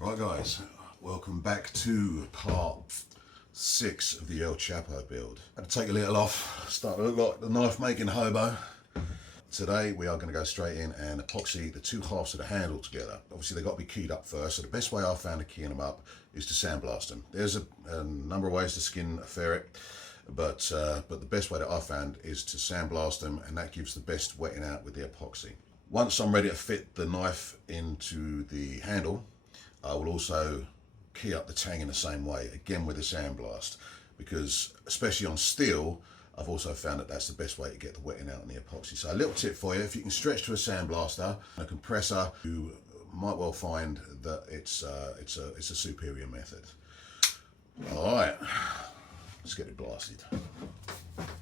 Right guys, welcome back to part 6 of the El Chapo build. I had to take a little off, start to look like the knife making hobo. Today we are going to go straight in and epoxy the two halves of the handle together. Obviously they've got to be keyed up first, so the best way I've found of keying them up is to sandblast them. There's a number of ways to skin a ferret, but the best way that I've found is to sandblast them, and that gives the best wetting out with the epoxy. Once I'm ready to fit the knife into the handle, I will also key up the tang in the same way, again with a sandblast, because especially on steel, I've also found that that's the best way to get the wetting out on the epoxy. So a little tip for you, if you can stretch to a sandblaster, a compressor, you might well find that it's a superior method. All right, let's get it blasted.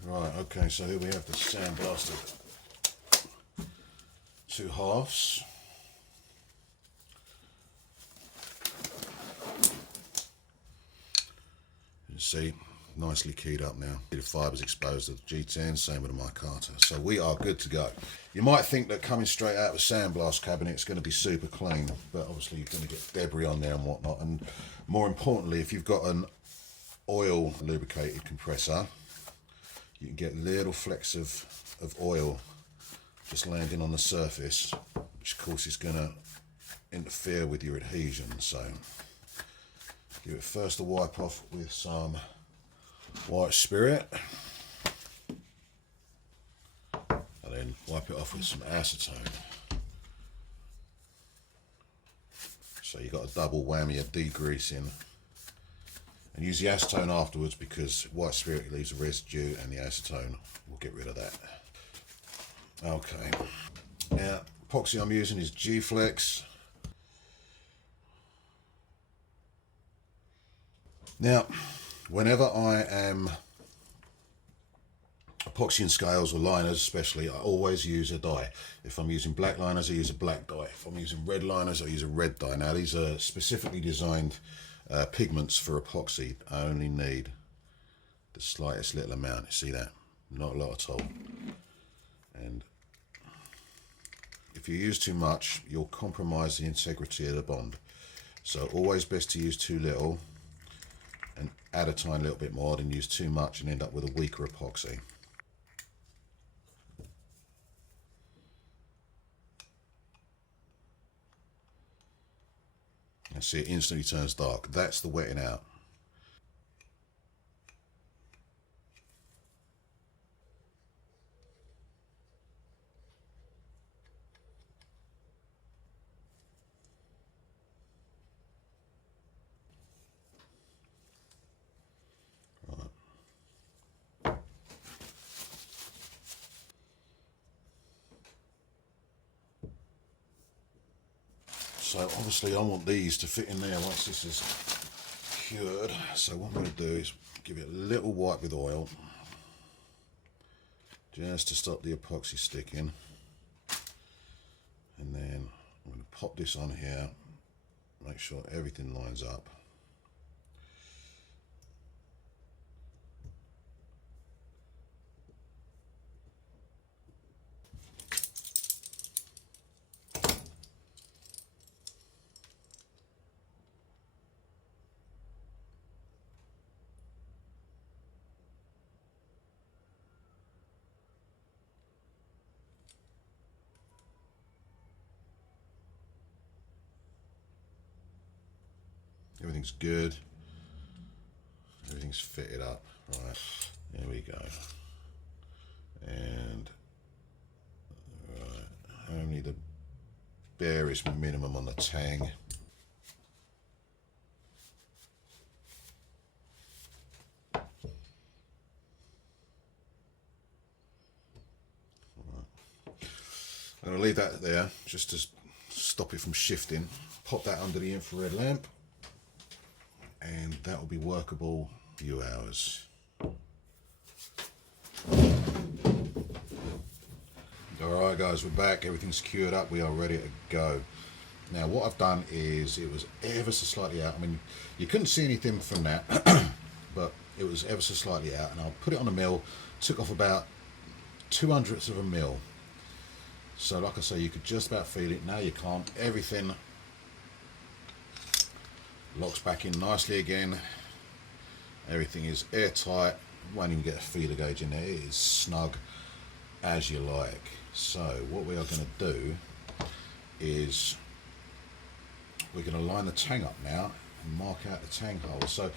Right, okay, so here we have the sandblasted two halves. See, nicely keyed up now. The fibres exposed to the G10, same with the micarta. So we are good to go. You might think that coming straight out of a sandblast cabinet it's going to be super clean, but obviously you're going to get debris on there and whatnot. And more importantly, if you've got an oil lubricated compressor, you can get little flecks of oil just landing on the surface, which of course is going to interfere with your adhesion. So give it first a wipe off with some white spirit, and then wipe it off with some acetone. So you've got a double whammy of degreasing, and use the acetone afterwards because white spirit leaves a residue and the acetone will get rid of that. Okay, now epoxy I'm using is G-Flex. Now, whenever I am epoxying scales or liners especially, I always use a dye. If I'm using black liners, I use a black dye. If I'm using red liners, I use a red dye. Now, these are specifically designed pigments for epoxy. I only need the slightest little amount. You see that? Not a lot at all. And if you use too much, you'll compromise the integrity of the bond. So always best to use too little and add a tiny little bit more than use too much and end up with a weaker epoxy. And see, it instantly turns dark. That's the wetting out. So obviously I want these to fit in there once this is cured. So what I'm going to do is give it a little wipe with oil, just to stop the epoxy sticking. And then I'm going to pop this on here, make sure everything lines up. Everything's good. Everything's fitted up. Right, there we go. And right, only the barest minimum on the tang. Right. I'm going to leave that there just to stop it from shifting. Pop that under the infrared lamp, and that will be workable for a few hours. Alright guys, we're back, everything's cured up, we are ready to go. Now what I've done is, it was ever so slightly out, I mean you couldn't see anything from that, but it was ever so slightly out, and I'll put it on the mill, took off about 2/100ths of a mil. So like I say, you could just about feel it, now you can't, everything Locks back in nicely again. Everything is airtight. Won't even get a feeler gauge in there. It is snug as you like. So what we are going to do is we're going to line the tang up now and mark out the tang hole. So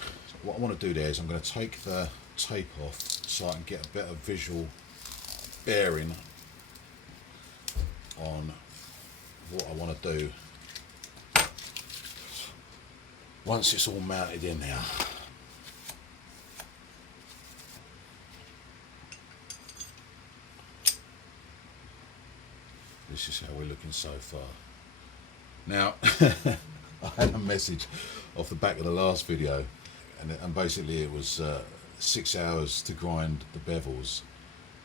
what I want to do there is I'm going to take the tape off so I can get a better visual bearing on what I want to do once it's all mounted in now. This is how we're looking so far. Now, I had a message off the back of the last video, and basically it was 6 hours to grind the bevels,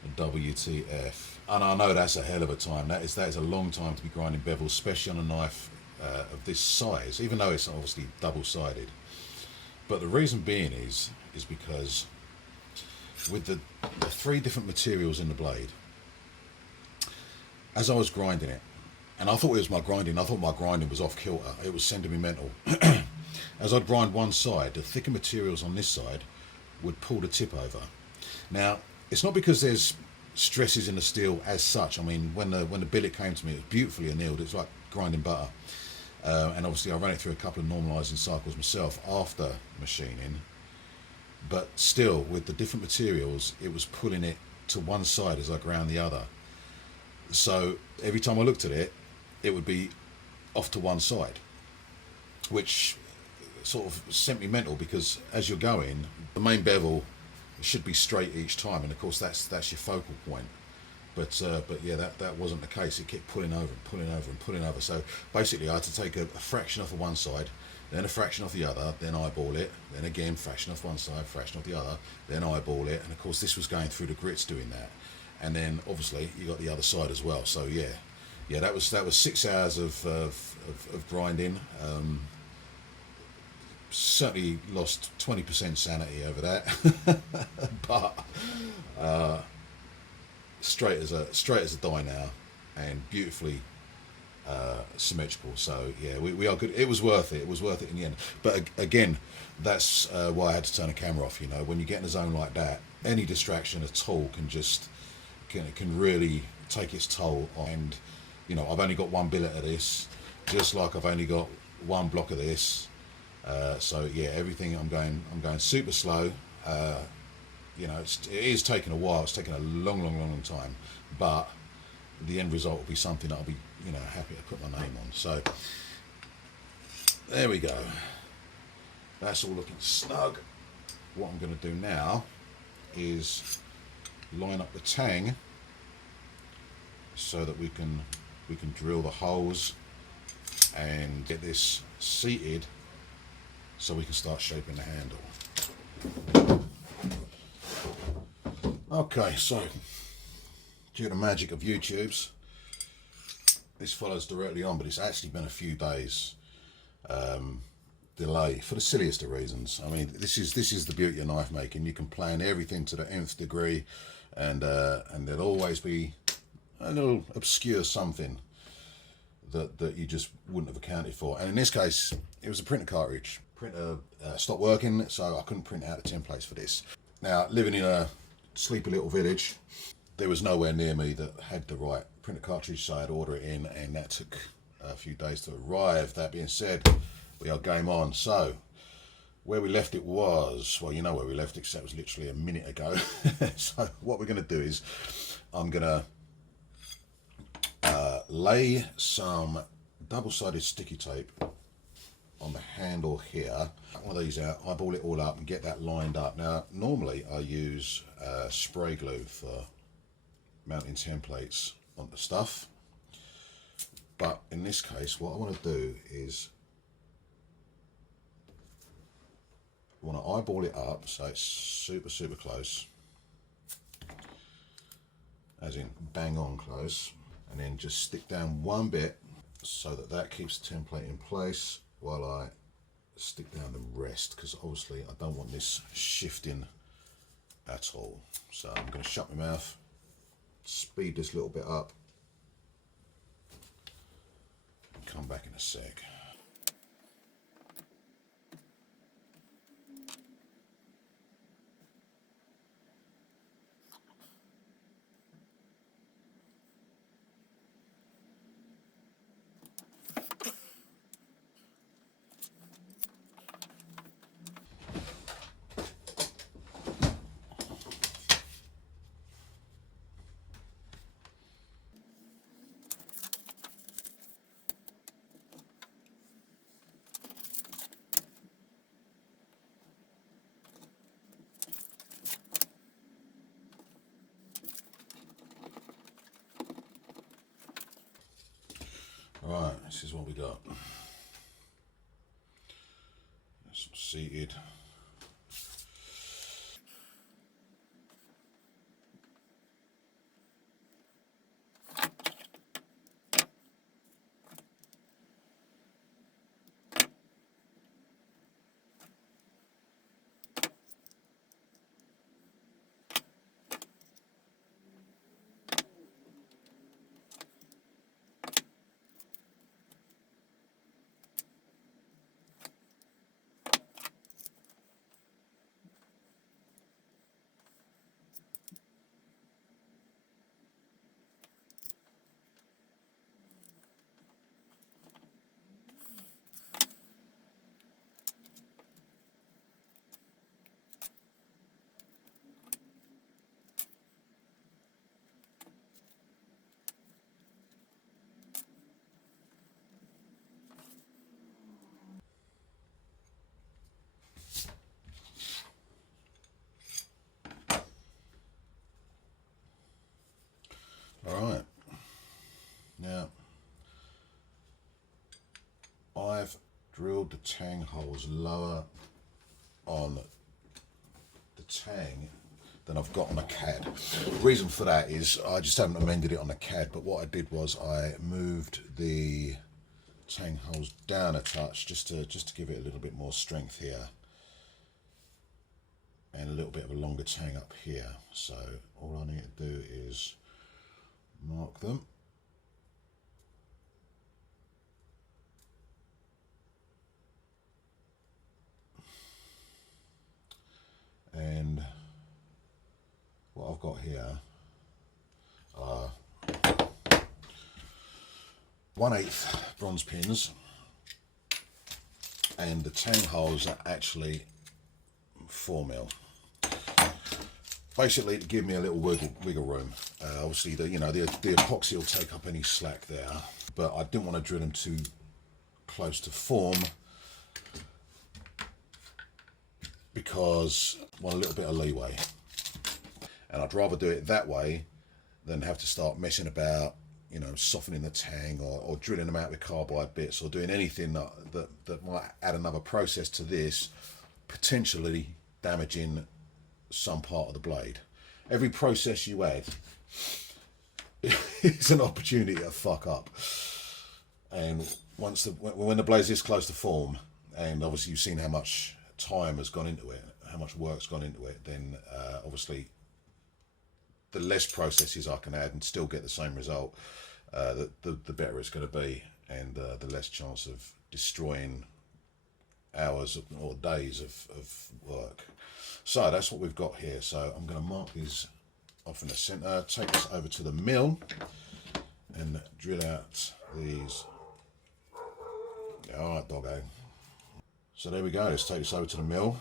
and WTF. And I know that's a hell of a time. That is a long time to be grinding bevels, especially on a knife of this size, even though it's obviously double-sided. But the reason being is because with the 3 different materials in the blade, as I was grinding it, and I thought it was my grinding, I thought my grinding was off kilter, it was sending me mental. As I'd grind one side, the thicker materials on this side would pull the tip over. Now, it's not because there's stresses in the steel as such. I mean, when the billet came to me, it was beautifully annealed. It's like grinding butter. And obviously I ran it through a couple of normalising cycles myself after machining. But still, with the different materials, it was pulling it to one side as I ground the other. So every time I looked at it, it would be off to one side, which sort of sent me mental, because as you're going, the main bevel should be straight each time, and of course that's your focal point. But yeah, that wasn't the case. It kept pulling over and pulling over and pulling over. So basically I had to take a fraction off of one side, then a fraction off the other, then eyeball it, then again fraction off one side, fraction off the other, then eyeball it, and of course this was going through the grits doing that. And then obviously you got the other side as well. So yeah, that was 6 hours of grinding. Certainly lost 20% sanity over that, but straight as a die now, and beautifully symmetrical. So yeah, we are good. It was worth it. It was worth it in the end. But again, that's why I had to turn the camera off. You know, when you get in a zone like that, any distraction at all can really take its toll. And you know, I've only got one billet of this, just like I've only got one block of this. So yeah, everything I'm going super slow. You know, it is taking a while. It's taking a long time, but the end result will be something that I'll be, you know, happy to put my name on. So there we go. That's all looking snug. What I'm going to do now is line up the tang so that we can drill the holes and get this seated, so we can start shaping the handle. Okay, so due to the magic of YouTube's, this follows directly on, but it's actually been a few days delay for the silliest of reasons. I mean, this is the beauty of knife making. You can plan everything to the nth degree, and there'll always be a little obscure something that you just wouldn't have accounted for. And in this case, it was a printer cartridge. Printer stopped working, so I couldn't print out the templates for this. Now, living in a sleepy little village, there was nowhere near me that had the right printer cartridge, so I had to order it in, and that took a few days to arrive. That being said, we are game on. So where we left it was, well, you know where we left it, because that was literally a minute ago. So what we're going to do is I'm going to lay some double-sided sticky tape on the handle here. One of these out, eyeball it all up and get that lined up. Now, normally I use spray glue for mounting templates onto stuff, but in this case, what I want to do is I want to eyeball it up so it's super close, as in bang on close, and then just stick down one bit so that keeps the template in place while I stick down the rest, because obviously I don't want this shifting at all. So I'm going to shut my mouth, speed this little bit up, and come back in a sec. this is what we got. It's seated. Alright, now I've drilled the tang holes lower on the tang than I've got on a CAD. The reason for that is I just haven't amended it on the CAD, but what I did was I moved the tang holes down a touch just to give it a little bit more strength here, and a little bit of a longer tang up here. So all I need to do is mark them, and what I've got here are 1/8 bronze pins, and the tang holes are actually 4mm. Basically to give me a little wiggle room. Obviously the epoxy will take up any slack there, but I didn't want to drill them too close to form because I want a little bit of leeway, and I'd rather do it that way than have to start messing about, you know, softening the tang or drilling them out with carbide bits or doing anything that might add another process to this, potentially damaging some part of the blade. Every process you add is an opportunity to fuck up, and when the blade's this close to form, and obviously you've seen how much time has gone into it, how much work's gone into it, then obviously the less processes I can add and still get the same result, the better it's going to be, and the less chance of destroying hours or days of work. So that's what we've got here. So I'm going to mark these off in the center, take this over to the mill and drill out these. All right, doggo. So there we go. Let's take this over to the mill,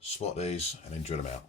spot these, and then drill them out.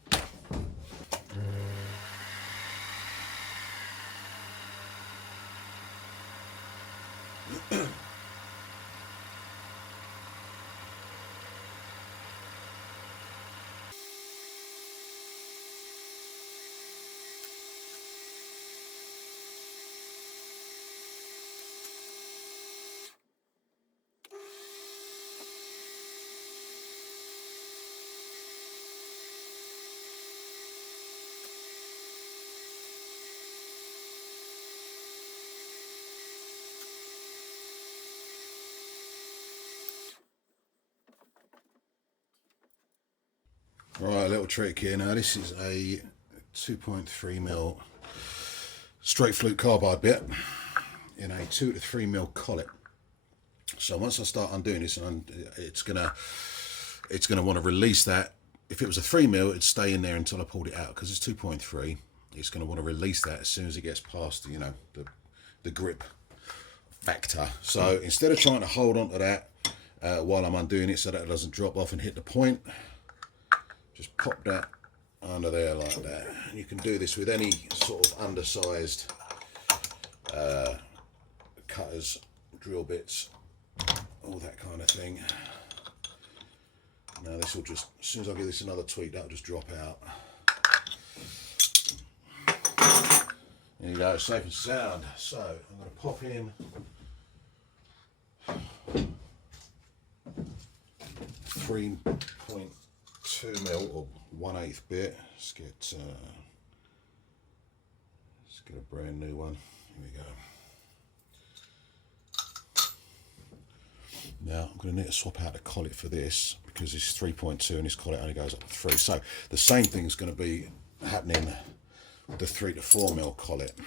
Right, a little trick here. Now this is a 2.3mm straight flute carbide bit in a 2 to 3mm collet. So once I start undoing this, and it's gonna want to release that. If it was a 3mm, it'd stay in there until I pulled it out. Because it's 2.3, it's going to want to release that as soon as it gets past, you know, the grip factor. So instead of trying to hold on to that while I'm undoing it so that it doesn't drop off and hit the point, just pop that under there like that. And you can do this with any sort of undersized cutters, drill bits, all that kind of thing. Now this will just, as soon as I give this another tweak, that'll just drop out. There you go, safe and sound. So I'm going to pop in 3.2 mil or 1/8 bit. Let's get a brand new one. Here we go. Now I'm going to need to swap out the collet for this because this is 3.2 and this collet only goes up to 3. So the same thing's going to be happening with the 3 to 4 mil collet.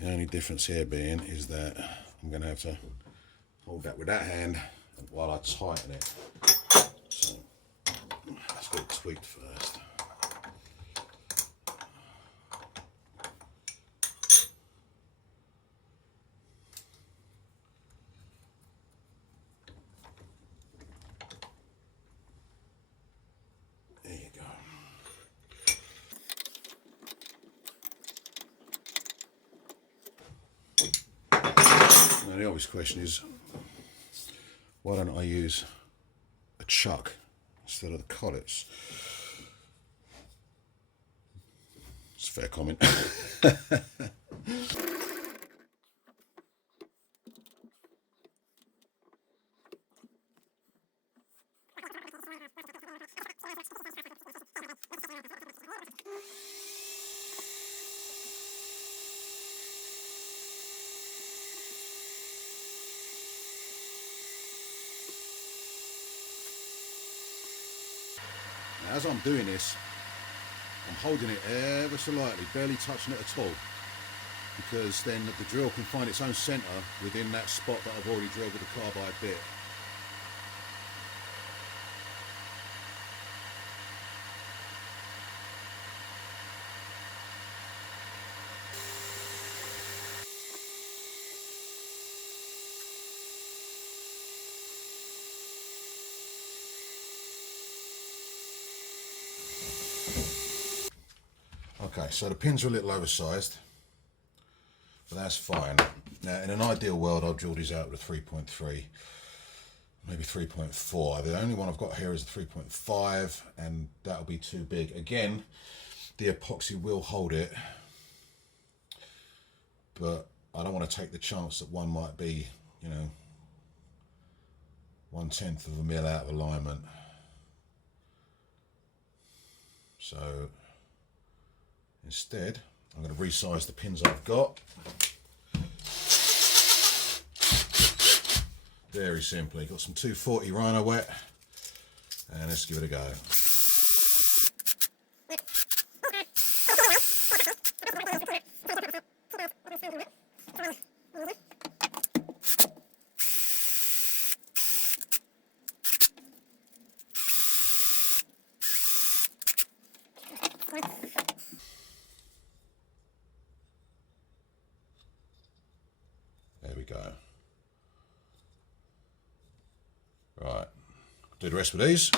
The only difference here being is that I'm going to have to hold that with that hand while I tighten it. So let's get it tweaked first. There you go. Now the obvious question is, why don't I use a chuck instead of the collets? It's a fair comment. Now, as I'm doing this, I'm holding it ever so lightly, barely touching it at all, because then the drill can find its own centre within that spot that I've already drilled with the carbide bit. Okay, so the pins are a little oversized, but that's fine. Now, in an ideal world, I'll drill these out with a 3.3, maybe 3.4. The only one I've got here is a 3.5, and that'll be too big. Again, the epoxy will hold it, but I don't want to take the chance that one might be, you know, 1/10 of a mil out of alignment. So instead, I'm going to resize the pins I've got. Very simply, got some 240 Rhino wet, and let's give it a go. There we go. Right, do the rest with these.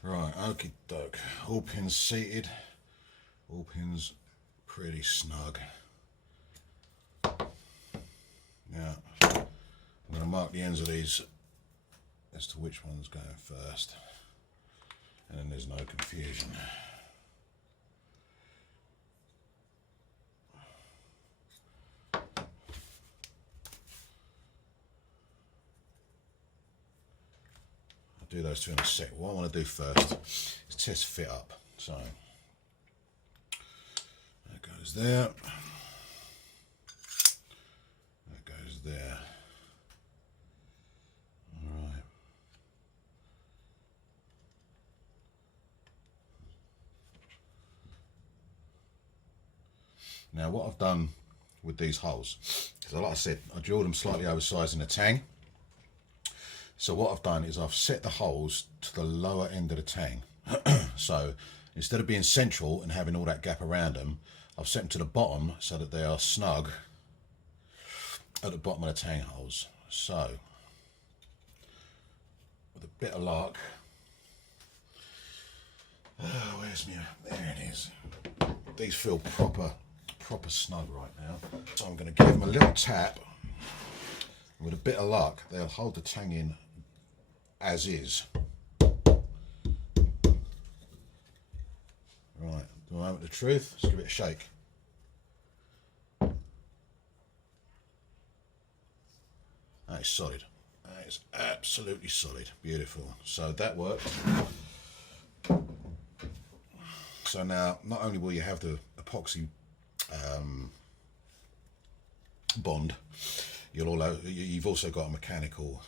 Right, okie doke. All pins seated, all pins pretty snug. Now, I'm going to mark the ends of these as to which one's going first, and then there's no confusion. Do those two in a sec. What I want to do first is test fit up. So that goes there. That goes there. All right. Now what I've done with these holes, because like I said, I drilled them slightly oversized in the tang. So what I've done is I've set the holes to the lower end of the tang. So instead of being central and having all that gap around them, I've set them to the bottom so that they are snug at the bottom of the tang holes. So with a bit of luck. Oh, where's me? There it is. These feel proper snug right now. So I'm going to give them a little tap. With a bit of luck, they'll hold the tang in as is. Right, the moment of truth. Let's give it a shake. That is solid. That is absolutely solid. Beautiful. So that worked. So now, not only will you have the epoxy bond, you've also got a mechanical.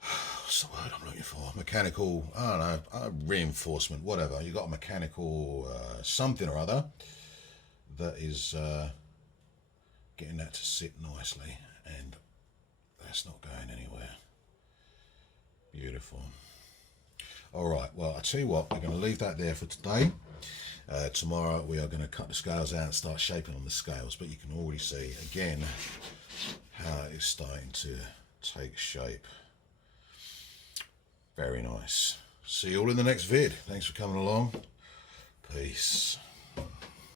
What's the word I'm looking for? Mechanical. I don't know. Reinforcement. Whatever. You've got a mechanical something or other that is getting that to sit nicely, and that's not going anywhere. Beautiful. All right, well, I'll tell you what, we're going to leave that there for today. Tomorrow we are going to cut the scales out and start shaping on the scales, but you can already see, again, how it's starting to take shape. Very nice. See you all in the next vid. Thanks for coming along. Peace.